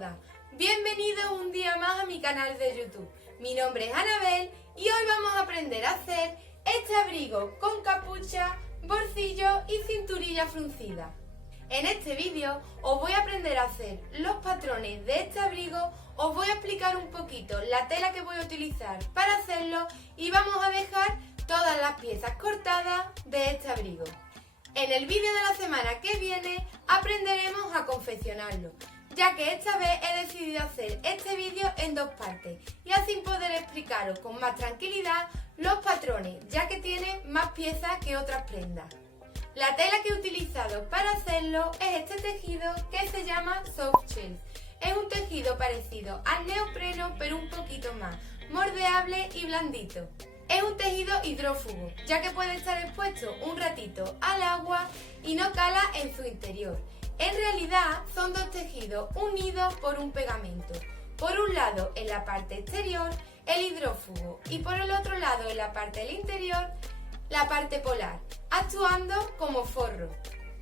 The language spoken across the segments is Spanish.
moda. Bienvenidos un día más a mi canal de YouTube. Mi nombre es Anabel y hoy vamos a aprender a hacer este abrigo con capucha, bolsillo y cinturilla fruncida. En este vídeo os voy a aprender a hacer los patrones de este abrigo, os voy a explicar un poquito la tela que voy a utilizar para hacerlo y vamos a dejar todas las piezas cortadas de este abrigo. En el vídeo de la semana que viene aprenderemos a confeccionarlo, ya que esta vez he decidido hacer este vídeo en dos partes y así poder explicaros con más tranquilidad los patrones, ya que tiene más piezas que otras prendas. La tela que he utilizado para hacerlo es este tejido que se llama soft shell. Es un tejido parecido al neopreno pero un poquito más moldeable y blandito. Es un tejido hidrófugo, ya que puede estar expuesto un ratito al agua y no cala en su interior. En realidad son dos tejidos unidos por un pegamento. Por un lado en la parte exterior el hidrófugo y por el otro lado en la parte del interior la parte polar, actuando como forro.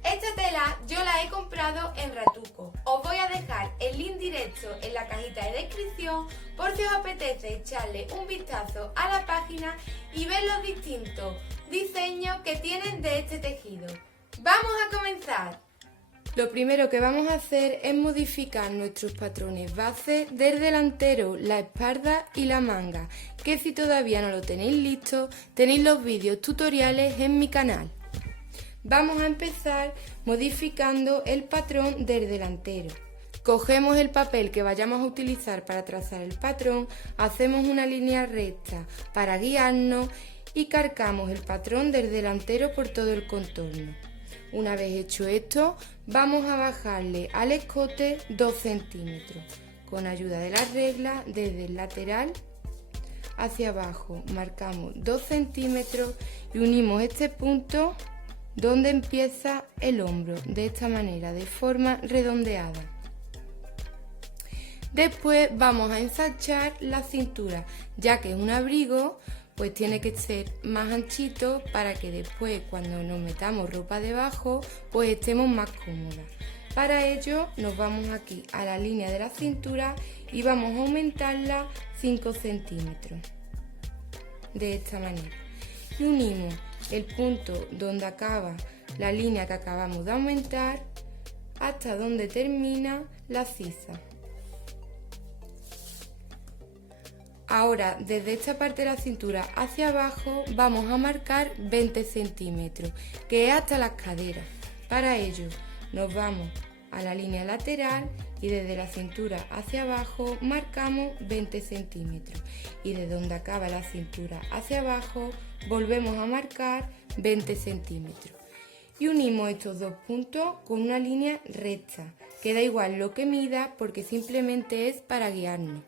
Esta tela yo la he comprado en Ratuco. Os voy a dejar el link directo en la cajita de descripción por si os apetece echarle un vistazo a la página y ver los distintos diseños que tienen de este tejido. ¡Vamos a comenzar! Lo primero que vamos a hacer es modificar nuestros patrones base del delantero, la espalda y la manga, que si todavía no lo tenéis listo, tenéis los vídeos tutoriales en mi canal. Vamos a empezar modificando el patrón del delantero. Cogemos el papel que vayamos a utilizar para trazar el patrón, hacemos una línea recta para guiarnos y cargamos el patrón del delantero por todo el contorno. Una vez hecho esto, vamos a bajarle al escote 2 centímetros. Con ayuda de la regla, desde el lateral hacia abajo, marcamos 2 centímetros y unimos este punto donde empieza el hombro, de esta manera, de forma redondeada. Después vamos a ensanchar la cintura, ya que es un abrigo, pues tiene que ser más anchito para que después, cuando nos metamos ropa debajo, pues estemos más cómodas. Para ello nos vamos aquí a la línea de la cintura y vamos a aumentarla 5 centímetros, de esta manera. Y unimos el punto donde acaba la línea que acabamos de aumentar hasta donde termina la sisa. Ahora, desde esta parte de la cintura hacia abajo vamos a marcar 20 centímetros, que es hasta las caderas. Para ello nos vamos a la línea lateral y desde la cintura hacia abajo marcamos 20 centímetros y de donde acaba la cintura hacia abajo volvemos a marcar 20 centímetros y unimos estos dos puntos con una línea recta, que da igual lo que mida porque simplemente es para guiarnos.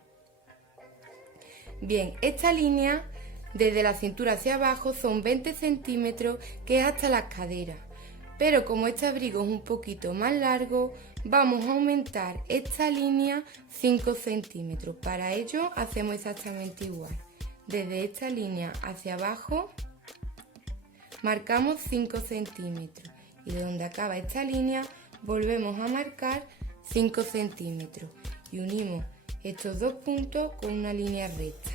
Bien, esta línea desde la cintura hacia abajo son 20 centímetros, que es hasta las caderas. Pero como este abrigo es un poquito más largo, vamos a aumentar esta línea 5 centímetros. Para ello hacemos exactamente igual. Desde esta línea hacia abajo marcamos 5 centímetros y de donde acaba esta línea volvemos a marcar 5 centímetros y unimos estos dos puntos con una línea recta.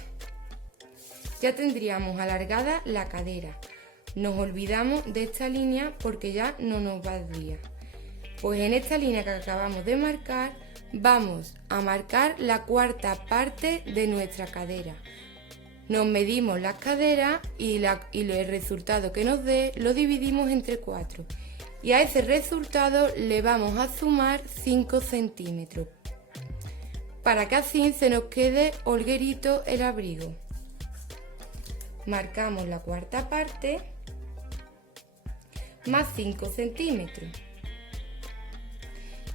Ya tendríamos alargada la cadera. Nos olvidamos de esta línea porque ya no nos valdría. Pues en esta línea que acabamos de marcar vamos a marcar la cuarta parte de nuestra cadera. Nos medimos las caderas y el resultado que nos dé lo dividimos entre 4. Y a ese resultado le vamos a sumar 5 centímetros. Para que así se nos quede holguerito el abrigo. Marcamos la cuarta parte más 5 centímetros.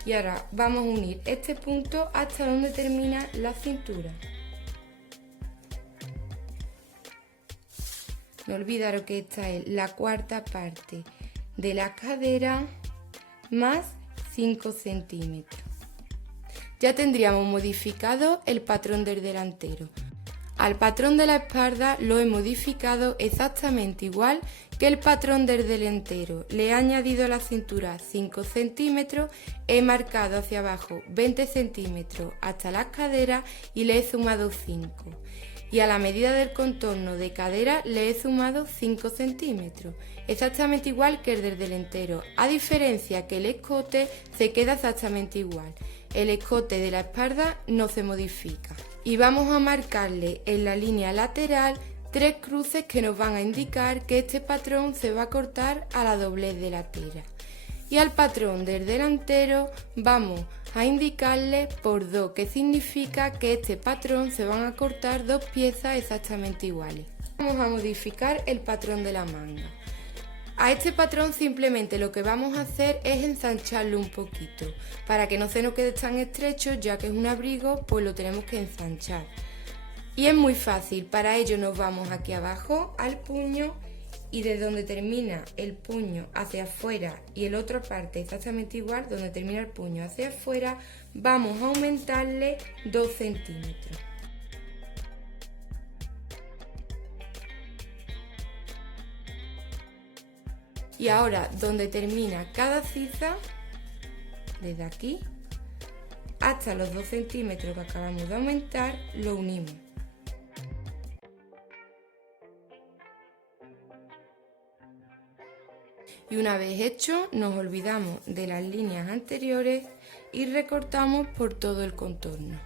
Y ahora vamos a unir este punto hasta donde termina la cintura. No olvidaros que esta es la cuarta parte de la cadera más 5 centímetros. Ya tendríamos modificado el patrón del delantero. Al patrón de la espalda lo he modificado exactamente igual que el patrón del delantero. Le he añadido a la cintura 5 centímetros, he marcado hacia abajo 20 centímetros hasta las caderas y le he sumado 5. Y a la medida del contorno de cadera le he sumado 5 centímetros, exactamente igual que el del delantero, a diferencia que el escote se queda exactamente igual. El escote de la espalda no se modifica. Y vamos a marcarle en la línea lateral 3 cruces que nos van a indicar que este patrón se va a cortar a la doblez de la tela. Y al patrón del delantero vamos a indicarle por 2, que significa que este patrón se van a cortar 2 piezas exactamente iguales. Vamos a modificar el patrón de la manga. A este patrón simplemente lo que vamos a hacer es ensancharlo un poquito, para que no se nos quede tan estrecho, ya que es un abrigo, pues lo tenemos que ensanchar. Y es muy fácil, para ello nos vamos aquí abajo al puño y de donde termina el puño hacia afuera y el otra parte exactamente igual, donde termina el puño hacia afuera, vamos a aumentarle 2 centímetros. Y ahora, donde termina cada sisa, desde aquí hasta los 2 centímetros que acabamos de aumentar, lo unimos. Y una vez hecho, nos olvidamos de las líneas anteriores y recortamos por todo el contorno.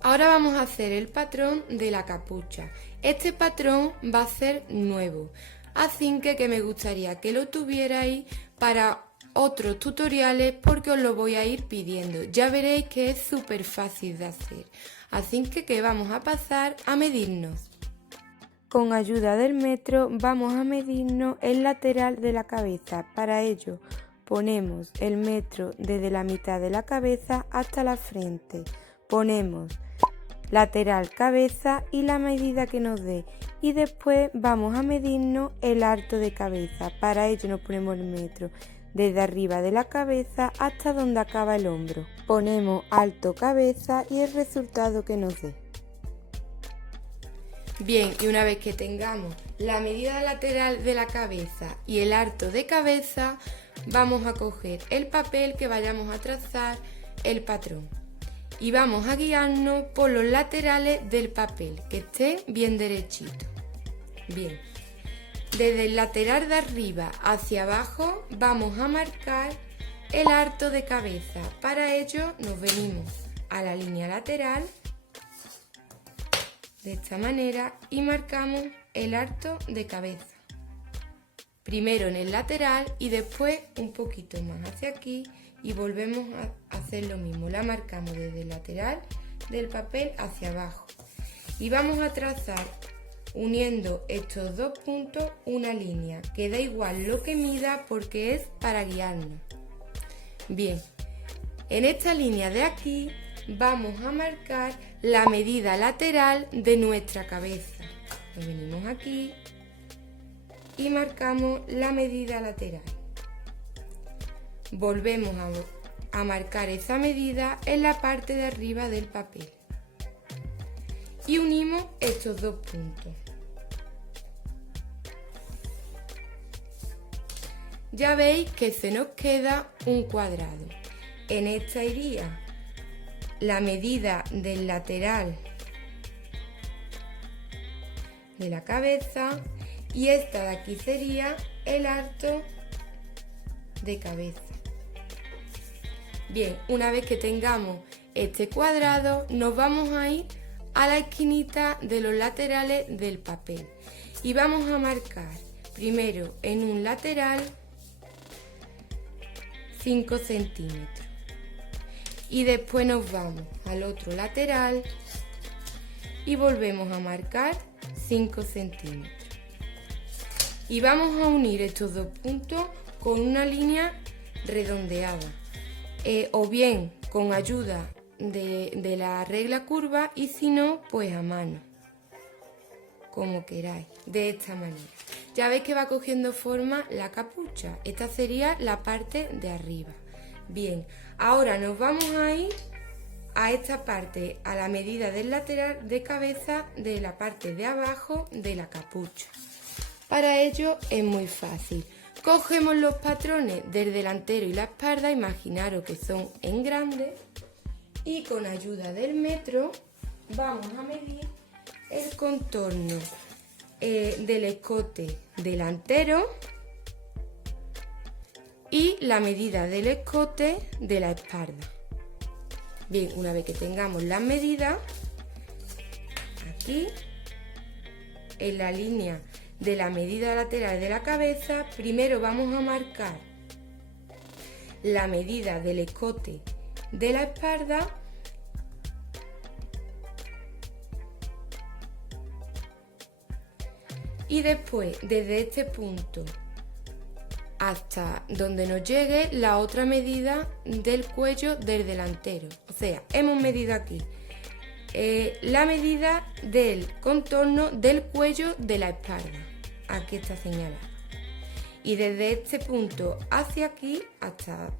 Ahora vamos a hacer el patrón de la capucha. Este patrón va a ser nuevo, así que me gustaría que lo tuvierais para otros tutoriales porque os lo voy a ir pidiendo. Ya veréis que es súper fácil de hacer. Así que vamos a pasar a medirnos. Con ayuda del metro vamos a medirnos el lateral de la cabeza. Para ello ponemos el metro desde la mitad de la cabeza hasta la frente. Ponemos lateral cabeza y la medida que nos dé. Y después vamos a medirnos el alto de cabeza. Para ello nos ponemos el metro desde arriba de la cabeza hasta donde acaba el hombro. Ponemos alto cabeza y el resultado que nos dé. Bien, y una vez que tengamos la medida lateral de la cabeza y el alto de cabeza, vamos a coger el papel que vayamos a trazar el patrón. Y vamos a guiarnos por los laterales del papel, que estén bien derechitos. Bien, desde el lateral de arriba hacia abajo vamos a marcar el alto de cabeza. Para ello nos venimos a la línea lateral, de esta manera, y marcamos el alto de cabeza. Primero en el lateral y después un poquito más hacia aquí y volvemos a hacer lo mismo. La marcamos desde el lateral del papel hacia abajo. Y vamos a trazar, uniendo estos 2 puntos, una línea, que da igual lo que mida porque es para guiarnos. Bien, en esta línea de aquí vamos a marcar la medida lateral de nuestra cabeza. Nos venimos aquí y marcamos la medida lateral. Volvemos a marcar esa medida en la parte de arriba del papel. Y unimos estos 2 puntos. Ya veis que se nos queda un cuadrado. En esta iría la medida del lateral de la cabeza y esta de aquí sería el alto de cabeza. Bien, una vez que tengamos este cuadrado, nos vamos a ir a la esquinita de los laterales del papel y vamos a marcar primero en un lateral 5 centímetros. Y después nos vamos al otro lateral y volvemos a marcar 5 centímetros. Y vamos a unir estos 2 puntos con una línea redondeada, o bien con ayuda de la regla curva y si no, pues a mano, como queráis, de esta manera. Ya veis que va cogiendo forma la capucha. Esta sería la parte de arriba. Bien, ahora nos vamos a ir a esta parte a la medida del lateral de cabeza de la parte de abajo de la capucha. Para ello es muy fácil. Cogemos los patrones del delantero y la espalda, imaginaros que son en grande, y con ayuda del metro vamos a medir el contorno del escote delantero y la medida del escote de la espalda. Bien, una vez que tengamos las medidas, aquí en la línea de la medida lateral de la cabeza, primero vamos a marcar la medida del escote de la espalda y después desde este punto hasta donde nos llegue la otra medida del cuello del delantero. O sea, hemos medido aquí la medida del contorno del cuello de la espalda. Aquí está señalado. Y desde este punto hacia aquí, hasta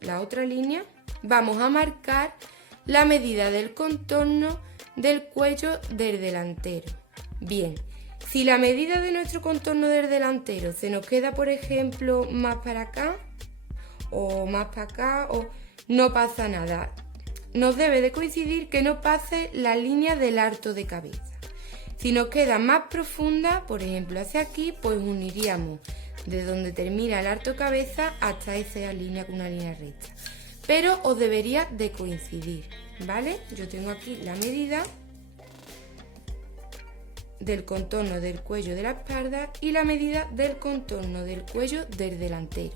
la otra línea, vamos a marcar la medida del contorno del cuello del delantero. Bien, si la medida de nuestro contorno del delantero se nos queda, por ejemplo, más para acá o más para acá, no pasa nada. Nos debe de coincidir que no pase la línea del arto de cabeza. Si nos queda más profunda, por ejemplo hacia aquí, pues uniríamos de donde termina el arto de cabeza hasta esa línea con una línea recta. Pero os debería de coincidir, ¿vale? Yo tengo aquí la medida del contorno del cuello de la espalda y la medida del contorno del cuello del delantero.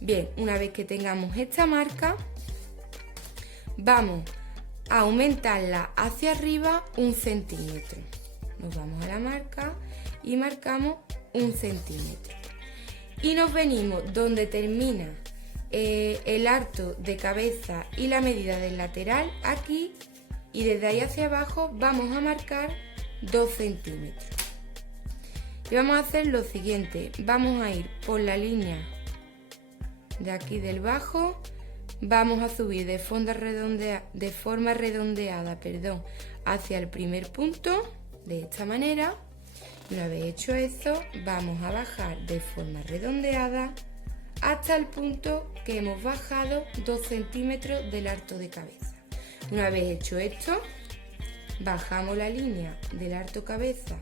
Bien, una vez que tengamos esta marca, vamos a aumentarla hacia arriba 1 centímetro. Nos vamos a la marca y marcamos 1 centímetro. Y nos venimos donde termina el arto de cabeza y la medida del lateral, aquí, y desde ahí hacia abajo vamos a marcar 2 centímetros. Y vamos a hacer lo siguiente, vamos a ir por la línea de aquí del bajo, vamos a subir de forma redondeada, hacia el primer punto, de esta manera. Una vez hecho eso, vamos a bajar de forma redondeada hasta el punto que hemos bajado 2 centímetros del arto de cabeza. Una vez hecho esto, bajamos la línea del arto cabeza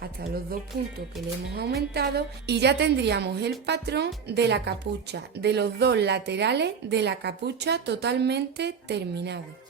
hasta los 2 puntos que le hemos aumentado y ya tendríamos el patrón de la capucha, de los 2 laterales de la capucha totalmente terminado.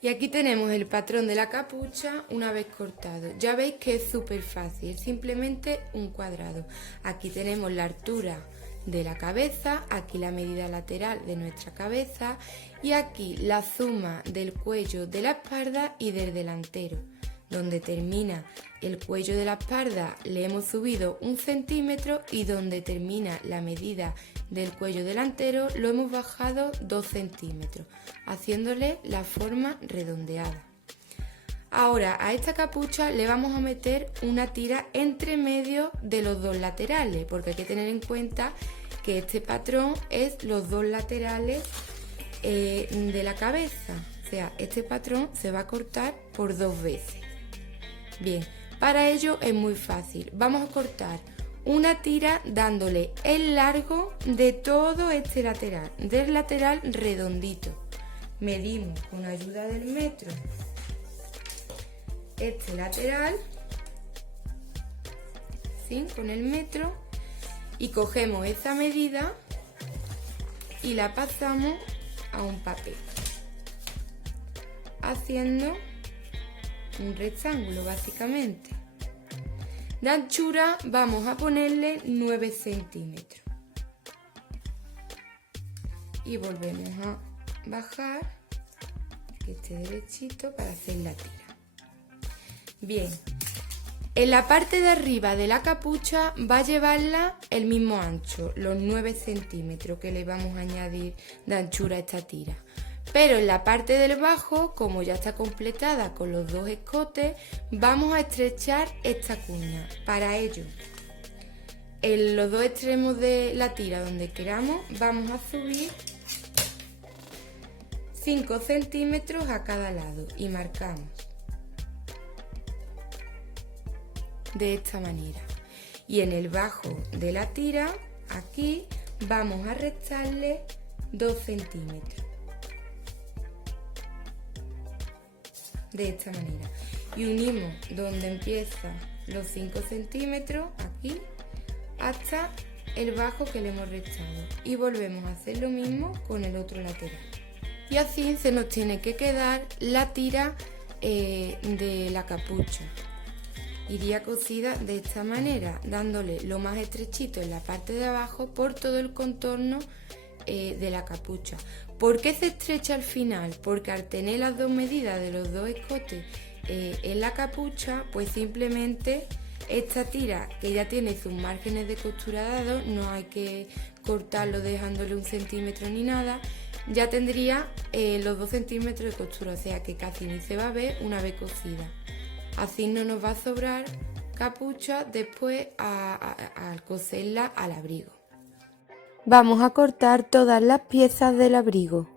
Y aquí tenemos el patrón de la capucha una vez cortado. Ya veis que es súper fácil, es simplemente un cuadrado. Aquí tenemos la altura de la cabeza, aquí la medida lateral de nuestra cabeza y aquí la suma del cuello de la espalda y del delantero. Donde termina el cuello de la espalda le hemos subido 1 centímetro y donde termina la medida del cuello delantero lo hemos bajado 2 centímetros, haciéndole la forma redondeada. Ahora a esta capucha le vamos a meter una tira entre medio de los 2 laterales, porque hay que tener en cuenta que este patrón es los 2 laterales de la cabeza. O sea, este patrón se va a cortar por 2 veces. Bien, para ello es muy fácil. Vamos a cortar una tira dándole el largo de todo este lateral, del lateral redondito. Medimos con ayuda del metro este lateral, ¿sí? Con el metro, y cogemos esa medida y la pasamos a un papel, haciendo un rectángulo básicamente. De anchura vamos a ponerle 9 centímetros y volvemos a bajar que esté derechito para hacer la tira. Bien, en la parte de arriba de la capucha va a llevarla el mismo ancho, los 9 centímetros que le vamos a añadir de anchura a esta tira. Pero en la parte del bajo, como ya está completada con los 2 escotes, vamos a estrechar esta cuña. Para ello, en los 2 extremos de la tira donde queramos, vamos a subir 5 centímetros a cada lado y marcamos de esta manera. Y en el bajo de la tira, aquí, vamos a restarle 2 centímetros. De esta manera. Y unimos donde empiezan los 5 centímetros, aquí, hasta el bajo que le hemos restado. Y volvemos a hacer lo mismo con el otro lateral. Y así se nos tiene que quedar la tira de la capucha. Iría cosida de esta manera, dándole lo más estrechito en la parte de abajo por todo el contorno de la capucha. ¿Por qué se estrecha al final? Porque al tener las dos medidas de los dos escotes en la capucha, pues simplemente esta tira, que ya tiene sus márgenes de costura dados, no hay que cortarlo dejándole 1 centímetro ni nada, ya tendría los 2 centímetros de costura, o sea que casi ni se va a ver una vez cosida. Así no nos va a sobrar capucha después al coserla al abrigo. Vamos a cortar todas las piezas del abrigo.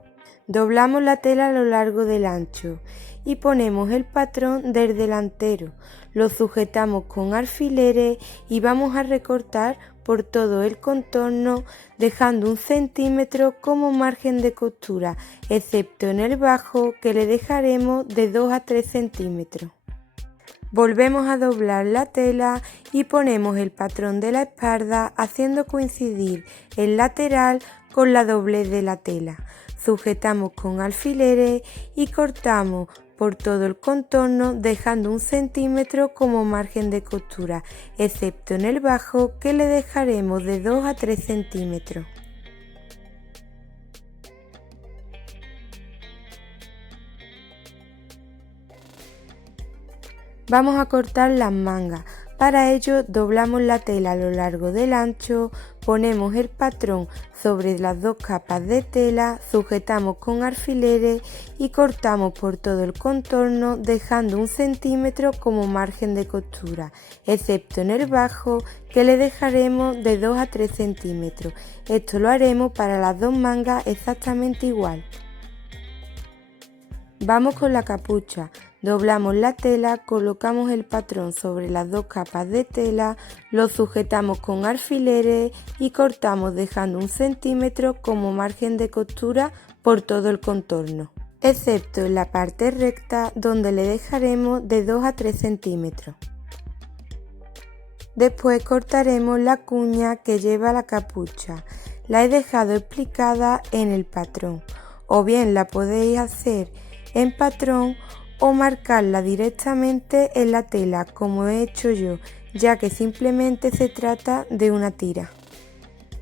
Doblamos la tela a lo largo del ancho y ponemos el patrón del delantero. Lo sujetamos con alfileres y vamos a recortar por todo el contorno, dejando 1 centímetro como margen de costura, excepto en el bajo, que le dejaremos de 2 a 3 centímetros. Volvemos a doblar la tela y ponemos el patrón de la espalda haciendo coincidir el lateral con la doblez de la tela. Sujetamos con alfileres y cortamos por todo el contorno dejando 1 centímetro como margen de costura, excepto en el bajo que le dejaremos de 2 a 3 centímetros. Vamos a cortar las mangas. Para ello doblamos la tela a lo largo del ancho, ponemos el patrón sobre las 2 capas de tela, sujetamos con alfileres y cortamos por todo el contorno dejando 1 centímetro como margen de costura, excepto en el bajo que le dejaremos de 2 a 3 centímetros. Esto lo haremos para las 2 mangas exactamente igual. Vamos con la capucha. Doblamos la tela, colocamos el patrón sobre las 2 capas de tela, lo sujetamos con alfileres y cortamos dejando 1 centímetro como margen de costura por todo el contorno, excepto en la parte recta donde le dejaremos de 2 a 3 centímetros. Después cortaremos la cuña que lleva la capucha. La he dejado explicada en el patrón, o bien la podéis hacer en patrón o marcarla directamente en la tela como he hecho yo, ya que simplemente se trata de una tira.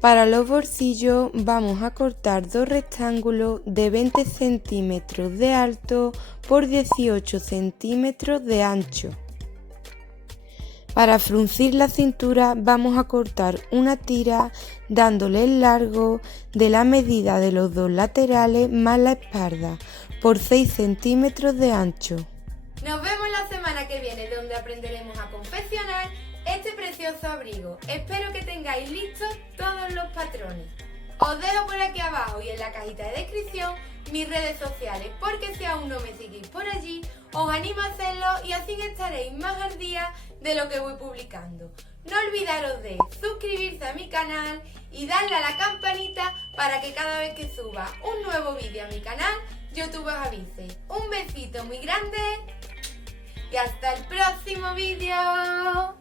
Para los bolsillos vamos a cortar 2 rectángulos de 20 centímetros de alto por 18 centímetros de ancho. Para fruncir la cintura vamos a cortar una tira dándole el largo de la medida de los 2 laterales más la espalda por 6 centímetros de ancho. Nos vemos la semana que viene donde aprenderemos a confeccionar este precioso abrigo. Espero que tengáis listos todos los patrones. Os dejo por aquí abajo y en la cajita de descripción mis redes sociales, porque si aún no me seguís por allí, os animo a hacerlo y así estaréis más al día de lo que voy publicando. No olvidaros de suscribirse a mi canal y darle a la campanita para que cada vez que suba un nuevo vídeo a mi canal, YouTube os avise. Un besito muy grande y hasta el próximo vídeo.